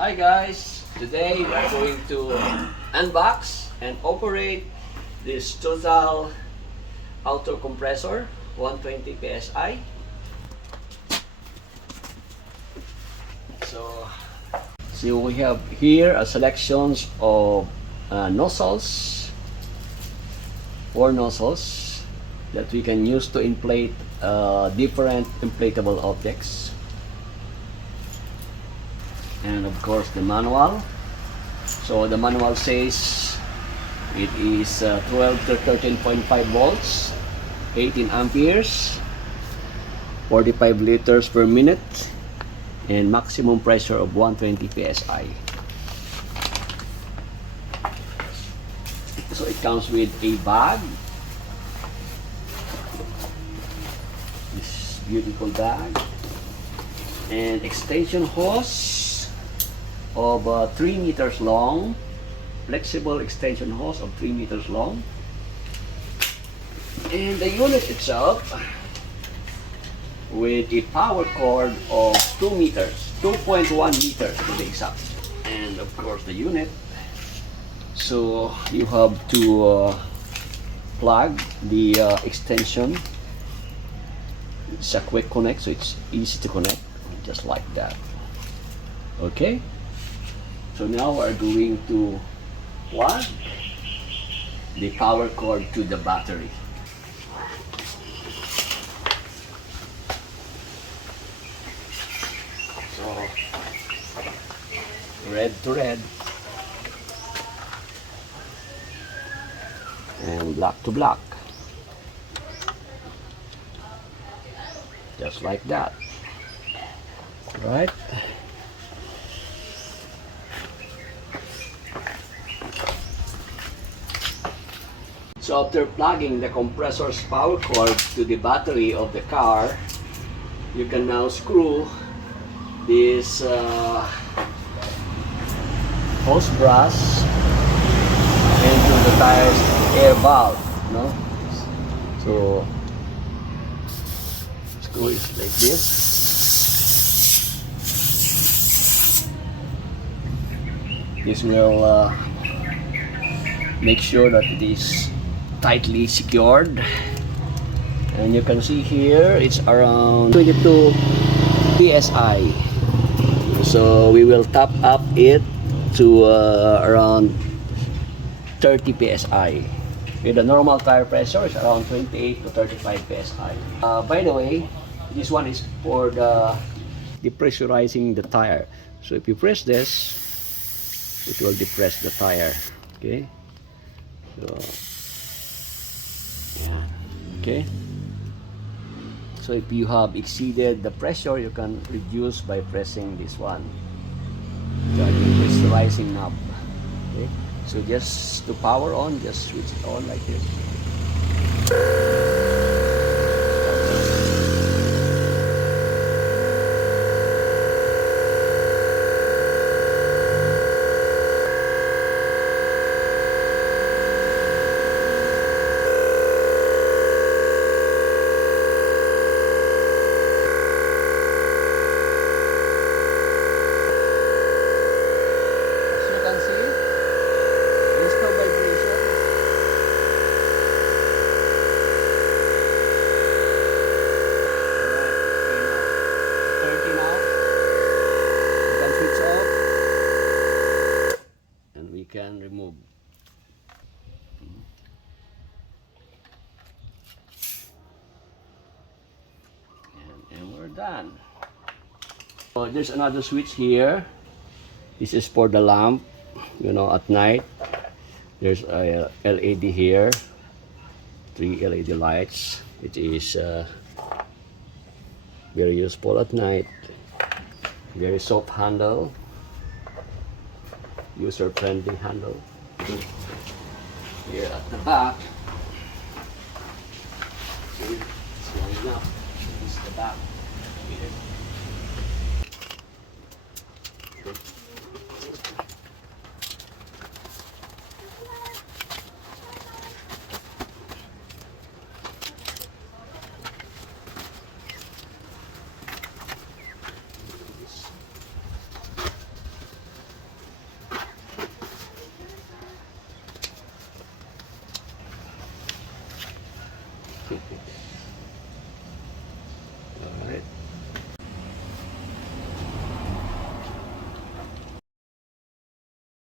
Hi guys! Today we are going to unbox and operate this total auto compressor 120 psi. So we have here a selections of nozzles, 4 nozzles that we can use to inflate different inflatable objects. And of course the manual. So the manual says it is 12 to 13.5 volts, 18 amperes, 45 liters per minute, and maximum pressure of 120 psi. So it comes with a bag, this beautiful bag, and extension hose of 3 meters long, flexible extension hose of 3 meters long, and the unit itself with a power cord of 2 meters, 2.1 meters to be exact, and of course the unit. So you have to plug the extension. It's a quick connect, so it's easy to connect, just like that. Okay. So now we're going to plug the power cord to the battery. So red to red and black to black, just like that, right? So after plugging the compressor's power cord to the battery of the car, you can now screw this hose brush into the tire's air valve, no? So screw it like this. This will make sure that it is tightly secured, and you can see here it's around 22 psi. So we will top up it to around 30 psi. With the normal tire pressure is around 28 to 35 psi. By the way, this one is for the depressurizing the tire. So if you press this, it will depress the tire. Okay. So yeah. Okay. So if you have exceeded the pressure, you can reduce by pressing this one, the pressurizing knob. Okay. So just to power on, just switch it on like this. Can remove. And we're done. So there's another switch here. This is for the lamp, you know, at night. There's a LED here, 3 LED lights. It is very useful at night. Very soft handle, user-friendly handle. Here at the back, see, it's lining up. This is the back here. fit it.